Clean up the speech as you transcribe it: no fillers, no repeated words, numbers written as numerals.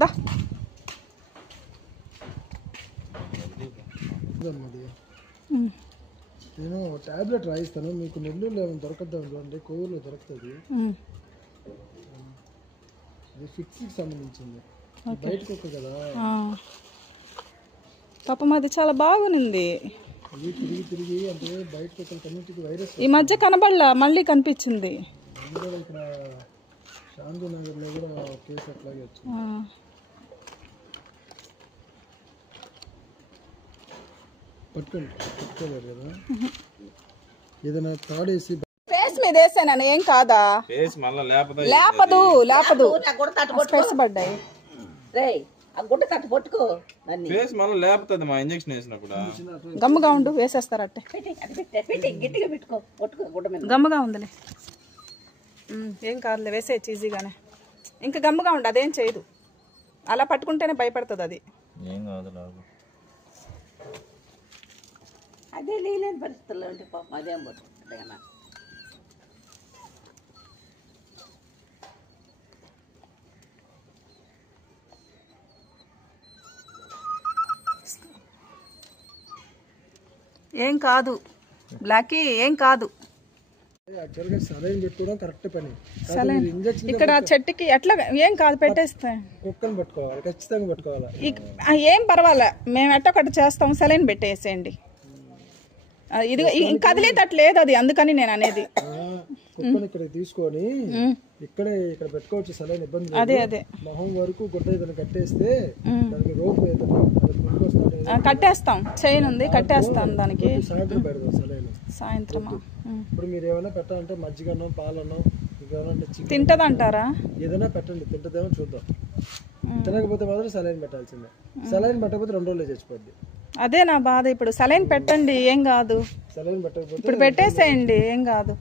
దా నేను టాబ్లెట్ రాయిస్తాను మీకు. నెల్లూరులో ఏమైనా దొరకద్దాం చూడండి, కోవూరులో దొరుకుతుంది. అది ఫిక్స్కి సంబంధించింది, బయటకు ఒక్క కదా. పాపం అది చాలా బాగుంది. అది తిరిగి తిరిగి అంటే బయటకు ఒక కమ్యూనిటీకి వైరస్ ఈ మధ్య కనబడలా, మళ్ళీ కనిపించింది. ఇక్కడ శాంతినగర్లో కూడా కేసు అట్లాగే వచ్చింది. పట్టుకోలేరు కదా, ఏదైనా తాడేసి ఫేస్ మీద వేసాను, ఏం కాదా? లేపదు లేపదు, స్పెట్స్ పడ్డాయి. గమ్ముగా ఉండు, వేసేస్తారట్టే. గమ్ముగా ఉందిలే, ఏం కాదులే, వేసేయచ్చు ఈజీగానే. ఇంకా గమ్ముగా ఉండు, అదేం చేయదు. అలా పట్టుకుంటేనే భయపడుతుంది అది. అదే లేని పరిస్థితుల్లో ఉంటే పాపం అదేం పడుతుంది. ఏం కాదు బ్లాకీ, ఏం కాదు. యాక్చువల్గా సలైన్ పెట్టుకోవడం కరెక్ట్ పని. ఇక్కడ చెట్టుకి ఎట్లా ఏం కాదు, పెట్టేస్తే కుక్కను పట్టుకోవాలి, ఖచ్చితంగా పట్టుకోవాలి. ఏం పర్వాలే, మేము ఎట్టొకటి చేస్తాం, సలైన్ పెట్టేసేయండి. ఇది కదిలేటట్టు లేదు అది, అందుకని నేను అనేది. కుక్కను ఇక్కడ తీసుకొని ఇక్కడ పెట్టుకోవచ్చు, సలైన్ ఇబ్బంది. అదే అదే మొహం వరకు గుడ్డ ఏదైనా కట్టేస్తే దానికి రోపు కట్టేస్తాం, చైన్ ఉంది కట్టేస్తాం దానికి. సాయంత్రం పెడదాం సలైన్, సాయంత్రమా? ఇప్పుడు మీరు ఏమైనా పెట్టాలంటే మజ్జిగనో పాలనో తింటదంటారా? ఏదైనా పెట్టండి, తింటదేమో చూద్దాం. తినకపోతే మాత్రం సలైన్ పెట్టాల్సిందే. సలైన్ పెట్టకపోతే 2 రోజులే చచ్చిపోద్ది. అదే నా బాధ. ఇప్పుడు సలైన్ పెట్టండి, ఏం కాదు. సలైన్ పెట్టకపోతే ఇప్పుడు పెట్టేసేయండి, ఏం కాదు.